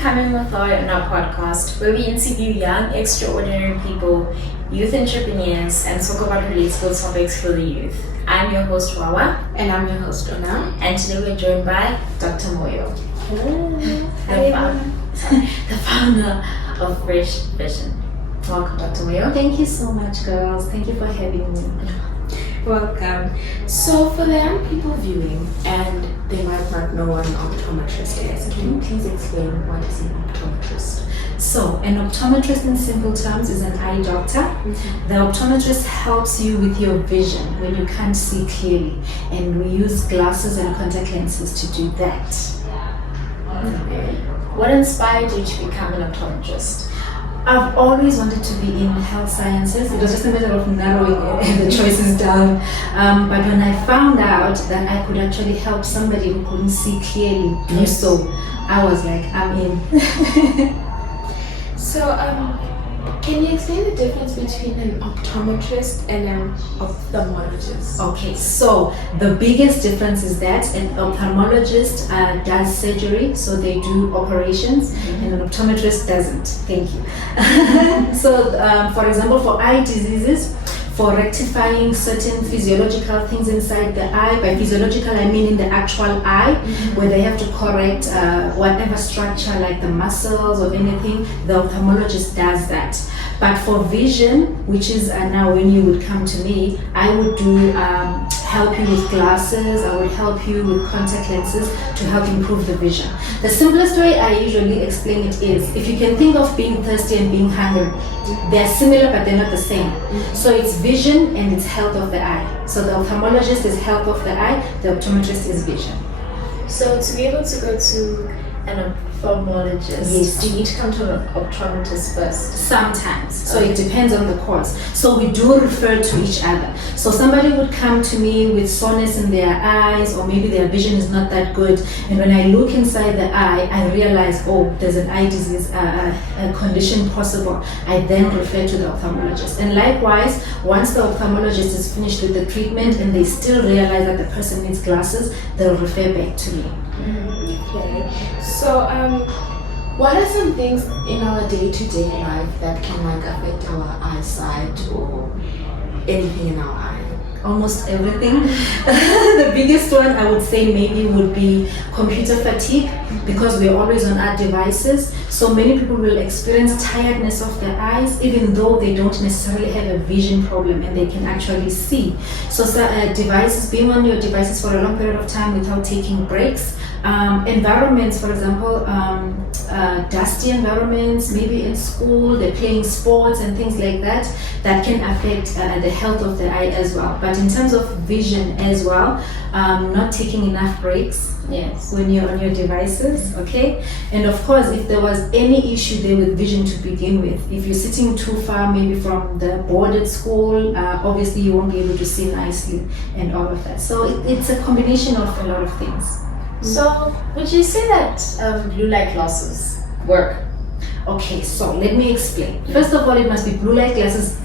Becomingwwo in our podcast, where we interview young, extraordinary people, youth entrepreneurs, and talk about relatable topics for the youth. I'm your host, Wawa. And I'm your host, Ona. And today we're joined by Dr. Moyo. The founder of Fresh Vision. Welcome, Dr. Moyo. Thank you so much, girls. Thank you for having me. Welcome. So for the young people viewing, and they might not know what an optometrist is, can you please explain what is an optometrist? So, an optometrist in simple terms is an eye doctor. Mm-hmm. The optometrist helps you with your vision when you can't see clearly, and we use glasses and contact lenses to do that. Okay. What inspired you to become an optometrist? I've always wanted to be in health sciences. It was just a matter of narrowing the choices down. But when I found out that I could actually help somebody who couldn't see clearly do so, I was like, I'm in. So, can you explain the difference between an optometrist and an ophthalmologist? Okay, so the biggest difference is that an ophthalmologist does surgery, so they do operations, and an optometrist doesn't. Thank you. So, for example, for eye diseases, for rectifying certain physiological things inside the eye, by physiological I mean in the actual eye, where they have to correct whatever structure like the muscles or anything, the ophthalmologist does that. But for vision, which is now when you would come to me, I would do help you with glasses, I would help you with contact lenses to help improve the vision. The simplest way I usually explain it is, if you can think of being thirsty and being hungry, they're similar but they're not the same. So it's vision and it's health of the eye. So the ophthalmologist is health of the eye, the optometrist is vision. So to be able to go to an ophthalmologist, yes, do you need to come to an optometrist first? Sometimes. So it depends on the course. So we do refer to each other. So somebody would come to me with soreness in their eyes, or maybe their vision is not that good. And when I look inside the eye, I realize, oh, there's an eye disease, a condition possible. I then refer to the ophthalmologist. And likewise, once the ophthalmologist is finished with the treatment and they still realize that the person needs glasses, they'll refer back to me. Okay. So, what are some things in our day-to-day life that can affect our eyesight or anything in our eye? Almost everything. The biggest one I would say maybe would be computer fatigue, because we're always on our devices. So many people will experience tiredness of their eyes even though they don't necessarily have a vision problem and they can actually see. So devices, being on your devices for a long period of time without taking breaks. Environments, for example, dusty environments, maybe in school, they're playing sports and things like that, that can affect the health of the eye as well. But in terms of vision as well, not taking enough breaks, yes, when you're on your devices, okay? And of course, if there was any issue there with vision to begin with, if you're sitting too far maybe from the board at school, obviously you won't be able to see nicely and all of that. So it's a combination of a lot of things. So would you say that blue light glasses work? Okay, so let me explain. First of all, it must be blue light glasses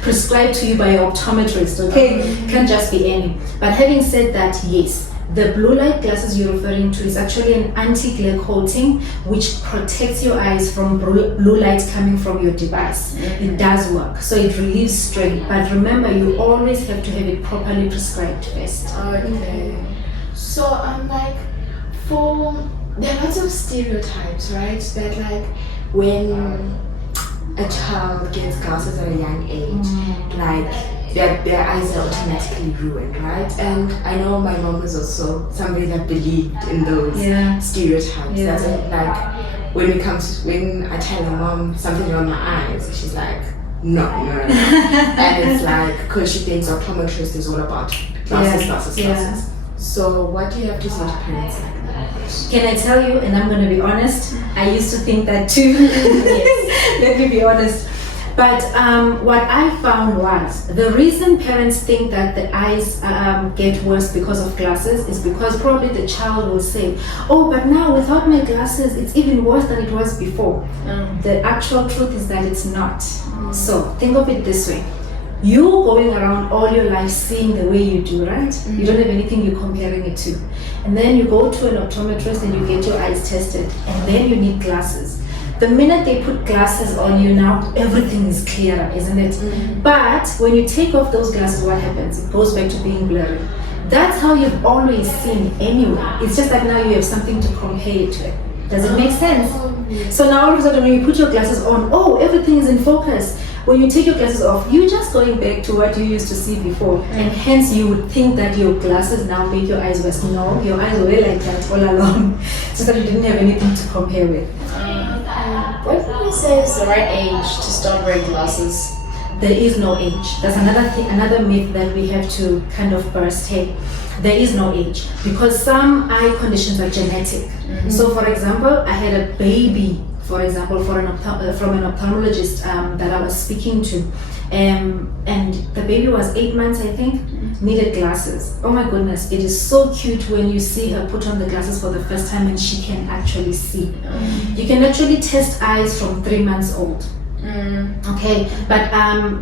prescribed to you by your optometrist, okay? Can't just be any. But having said that, yes, the blue light glasses you're referring to is actually an anti-glare coating which protects your eyes from blue light coming from your device. It does work, so it relieves strain. But remember, you always have to have it properly prescribed first. Okay. So there are lots of stereotypes, right? That when a child gets glasses at a young age, their eyes are automatically ruined, right? And I know my mom is also somebody that believed in those stereotypes. Yeah. That's when I tell my mom something on my eyes, she's like, no. And it's because she thinks optometrist is all about glasses. So what do you have to say to parents like that? Can I tell you, and I'm going to be honest, I used to think that too. Yes, let me be honest. But what I found was, the reason parents think that the eyes get worse because of glasses is because probably the child will say, oh, but now without my glasses, it's even worse than it was before. The actual truth is that it's not. So think of it this way. you going around all your life seeing the way you do, right? You don't have anything you're comparing it to. And then you go to an optometrist and you get your eyes tested, and then you need glasses. The minute they put glasses on you now, everything is clearer, isn't it? But when you take off those glasses, what happens? It goes back to being blurry. That's how you've always seen anyway. It's just that now you have something to compare it to. Does it make sense? So now all of a sudden when you put your glasses on, oh, everything is in focus. When you take your glasses off, you're just going back to what you used to see before. And hence you would think that your glasses now make your eyes worse. No, your eyes were like that all along. Just that you didn't have anything to compare with. What would you say is the right age to start wearing glasses? There is no age. That's another myth that we have to kind of burst. Hey, there is no age, because some eye conditions are genetic. So for example, I had a baby, for example, from an ophthalmologist that I was speaking to, and the baby was 8 months, I think, needed glasses. Oh my goodness, it is so cute when you see her put on the glasses for the first time and she can actually see. You can actually test eyes from 3 months old. Okay, but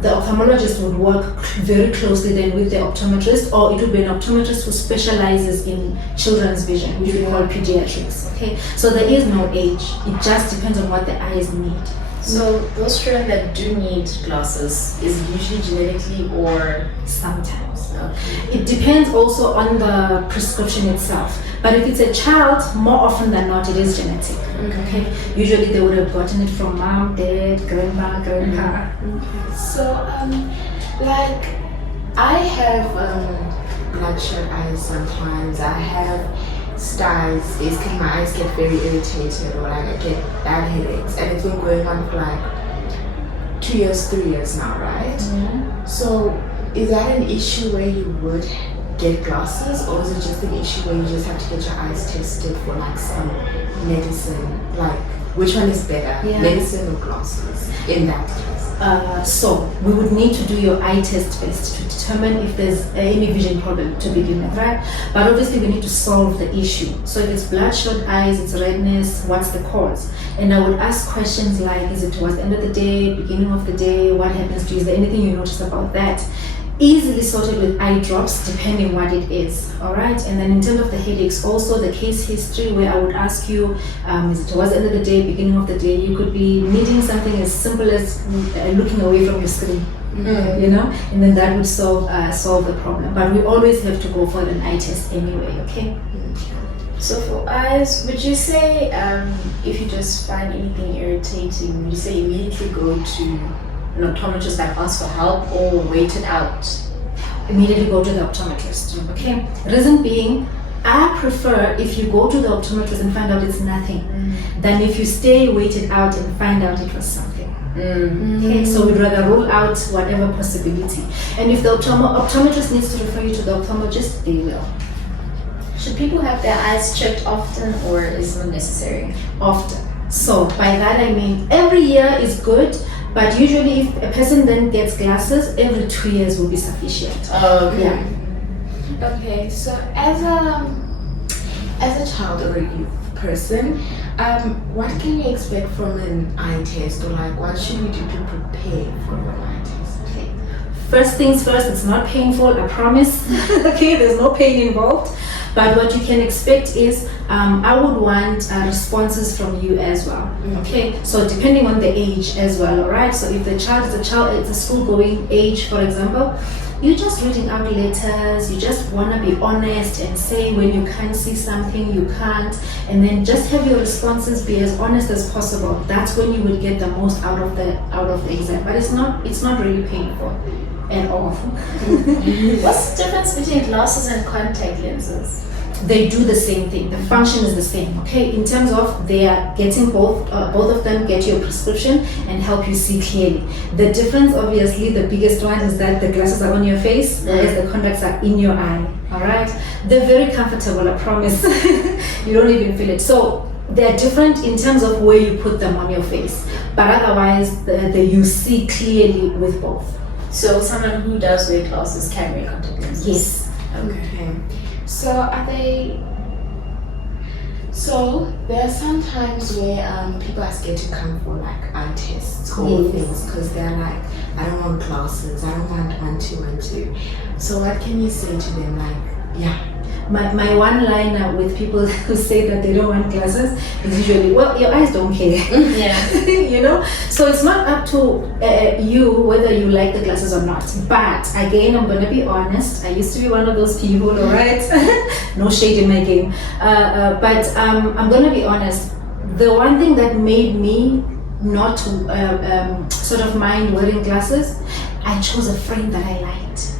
the ophthalmologist would work very closely then with the optometrist, or it would be an optometrist who specializes in children's vision, which we call pediatrics. Okay, so there is no age. It just depends on what the eyes need. So those children that do need glasses, is it usually genetically or Sometimes. okay. It depends also on the prescription itself. But if it's a child, more often than not, it is genetic. Okay. Usually they would have gotten it from mom, dad, grandma. So, like, I have bloodshot eyes sometimes. I have styes. Basically, my eyes get very irritated, or like I get bad headaches, and it's been going on for like 2 years, 3 years now, right? So, is that an issue where you would get glasses, or is it just an issue where you just have to get your eyes tested for like some medicine? Like, which one is better, medicine or glasses in that case? So we would need to do your eye test first to determine if there's any vision problem to begin with, right? But obviously we need to solve the issue. So if it's bloodshot eyes, it's redness, what's the cause? And I would ask questions like, is it towards the end of the day, beginning of the day, what happens to you? Is there anything you notice about that? Easily sorted with eye drops depending what it is, all right? And then in terms of the headaches, also the case history, where I would ask you, is it towards the end of the day, beginning of the day? You could be needing something as simple as looking away from your screen, you know, and then that would solve the problem. But we always have to go for an eye test anyway, okay? So for eyes, would you say if you just find anything irritating, would you say immediately go to an optometrist that asks for help, or wait it out? Immediately go to the optometrist, okay? Reason being, I prefer if you go to the optometrist and find out it's nothing, than if you stay, wait it out and find out it was something. Okay, so we'd rather rule out whatever possibility. And if the optometrist needs to refer you to the ophthalmologist, they will. Should people have their eyes checked often, or is it not necessary? Often. So by that I mean every year is good, but usually if a person then gets glasses, every 2 years will be sufficient. Okay. Yeah. Okay, so as a child or a youth person, what can you expect from an eye test, or like what should we do to prepare for an eye test? Okay. First things first, it's not painful, I promise. Okay, there's no pain involved. But what you can expect is, I would want responses from you as well. Okay, so depending on the age as well, all right? So if the child is it's a school-going age, for example, you're just reading out letters, you just want to be honest and say when you can't see something, you can't, and then just have your responses be as honest as possible. That's when you would get the most out of the exam. But it's not really painful at all. What's the difference between glasses and contact lenses? They do the same thing. The function is the same. Okay, in terms of they are getting both of them get your prescription and help you see clearly. The difference, obviously, the biggest one is that the glasses are on your face, whereas the contacts are in your eye. All right, they're very comfortable. I promise. You don't even feel it. So they're different in terms of where you put them on your face, but otherwise, you see clearly with both. So someone who does wear glasses can wear contact lenses? Yes. Okay. So are they? So there are some times where people are scared to come for like eye tests or Yes. things because they're like, I don't want glasses, I don't want 1-2-1-2. So what can you say to them? Like, yeah. My one liner with people who say that they don't want glasses is usually, well, your eyes don't care. Yeah. You know, so it's not up to you whether you like the glasses or not. But again, I'm gonna be honest, I used to be one of those people, all right? No shade in my game, but I'm gonna be honest, the one thing that made me not sort of mind wearing glasses, I chose a frame that I liked.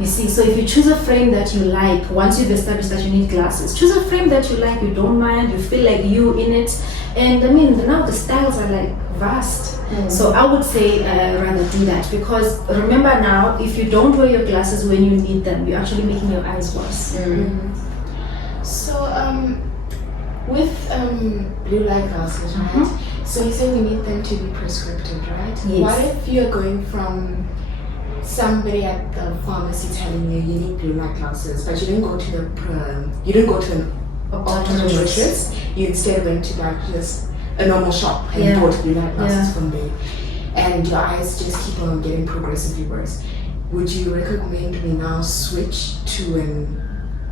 You see, so if you choose a frame that you like, once you've established that you need glasses, choose a frame that you like, you don't mind, you feel like you in it. And I mean, now the styles are like vast. So I would say rather do that, because remember now, if you don't wear your glasses when you need them, you're actually making your eyes worse. So with blue light glasses, right? So you say we need them to be prescriptive, right? Yes. What if you're going from somebody at the pharmacy telling you you need blue light glasses, but you didn't go to an optometrist. You instead went to like just a normal shop and bought blue light glasses from there, and your eyes just keep on getting progressively worse. Would you recommend we now switch to an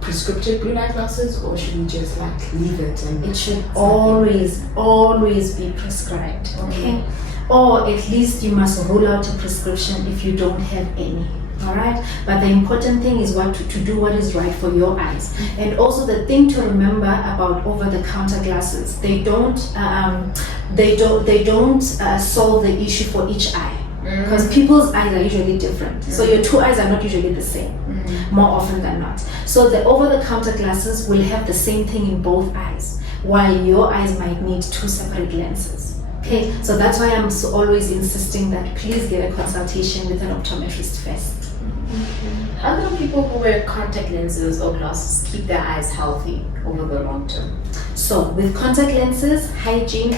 prescriptive blue light glasses, or should we just like leave it? And It should always be prescribed, okay? Or at least you must rule out a prescription if you don't have any. All right, but the important thing is to do what is right for your eyes. And also the thing to remember about over-the-counter glasses, they don't solve the issue for each eye, because people's eyes are usually different. So your two eyes are not usually the same, more often than not. So the over-the-counter glasses will have the same thing in both eyes, while your eyes might need two separate lenses. Okay, so that's why I'm always insisting that please get a consultation with an optometrist first. How can people who wear contact lenses or glasses keep their eyes healthy over the long term? So with contact lenses, hygiene.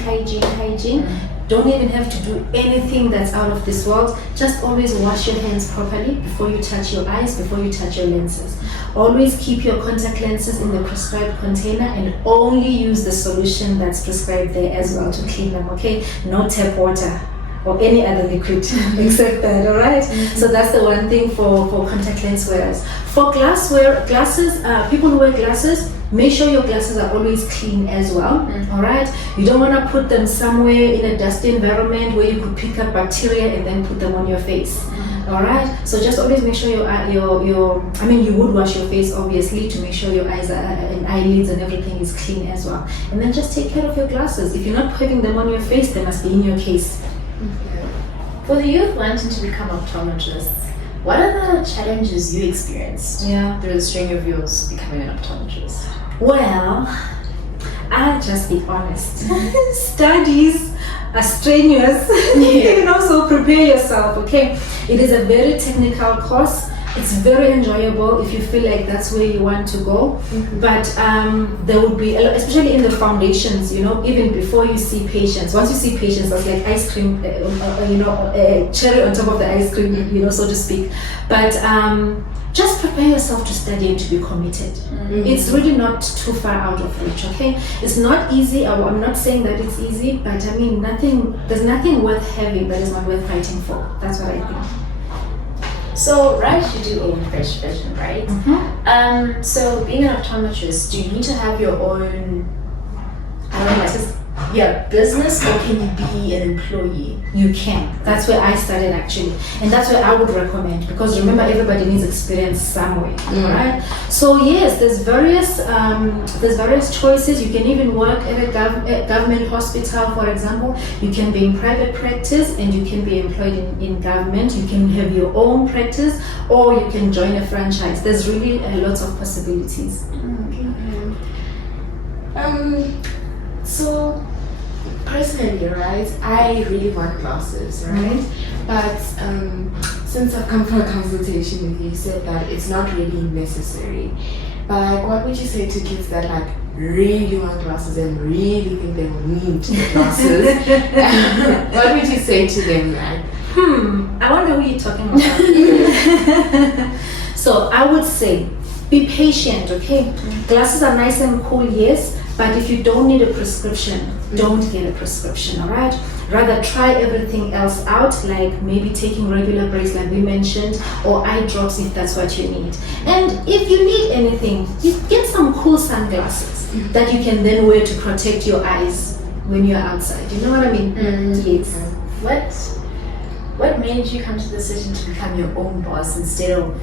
Don't even have to do anything that's out of this world. Just always wash your hands properly before you touch your eyes, before you touch your lenses. Always keep your contact lenses in the prescribed container and only use the solution that's prescribed there as well to clean them, okay? No tap water or any other liquid except that, all right? So that's the one thing for contact lens wearers. For glasses, people who wear glasses, make sure your glasses are always clean as well, all right? You don't want to put them somewhere in a dusty environment where you could pick up bacteria and then put them on your face, all right? So just always make sure you would wash your face obviously to make sure your eyes and eyelids and everything is clean as well. And then just take care of your glasses. If you're not having them on your face, they must be in your case. For the youth wanting to become optometrists, what are the challenges you experienced through the string of yours becoming an optometrist? Well, I'll just be honest. Studies are strenuous, so prepare yourself, okay? It is a very technical course. It's very enjoyable if you feel like that's where you want to go. But there would be, especially in the foundations, even before you see patients. Once you see patients, that's like ice cream, cherry on top of the ice cream, so to speak. But just prepare yourself to study and to be committed. It's really not too far out of reach, okay? It's not easy. I'm not saying that it's easy, but I mean, there's nothing worth having that is not worth fighting for. That's what I think. So, right, you do own Fresh Vision, right? So, being an optometrist, do you need to have your own, business, or can you be an employee? You can. That's where I started actually, and that's where I would recommend, because remember, everybody needs experience somewhere, right? So yes, there's various choices. You can even work at a government hospital, for example. You can be in private practice, and you can be employed in government. You can have your own practice, or you can join a franchise. There's really lots of possibilities. So personally, right, I really want glasses, right? But since I've come for a consultation with you, you said that it's not really necessary. But like, what would you say to kids that like really want glasses and really think they will need glasses? What would you say to them? Like, I wonder who you're talking about. So I would say, be patient, okay? Glasses are nice and cool, yes, but if you don't need a prescription, don't get a prescription, all right? Rather try everything else out, like maybe taking regular breaks like we mentioned, or eye drops if that's what you need. And if you need anything, you get some cool sunglasses that you can then wear to protect your eyes when you're outside. You know what I mean? Yes. What made you come to the decision to become your own boss instead of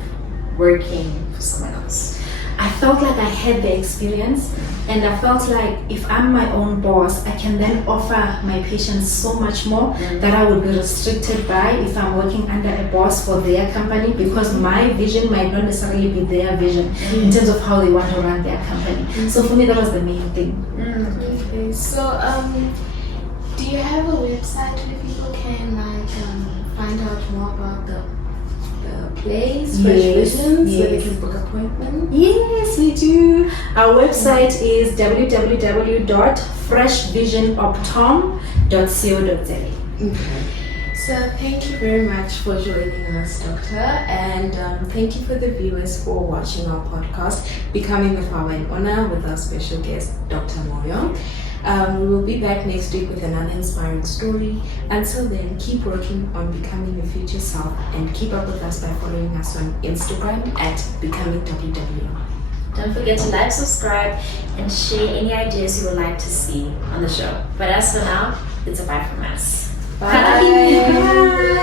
working for someone else? I felt like I had the experience, and I felt like if I'm my own boss, I can then offer my patients so much more that I would be restricted by if I'm working under a boss for their company, because my vision might not necessarily be their vision in terms of how they want to run their company. So for me, that was the main thing. Okay, so do you have a website where people can find out more about the place, Fresh Visions, where they can book appointments? Yes, we do. Our website is www.freshvisionoptom.co.za. Okay. So thank you very much for joining us, Doctor, and thank you for the viewers for watching our podcast, Becoming with Wawa and Ona, with our special guest, Dr. Moyo. We will be back next week with another inspiring story. Until then, keep working on becoming your future self, and keep up with us by following us on Instagram at BecomingWwo. Don't forget to like, subscribe, and share any ideas you would like to see on the show. But as for now, it's a bye from us. Bye. Bye.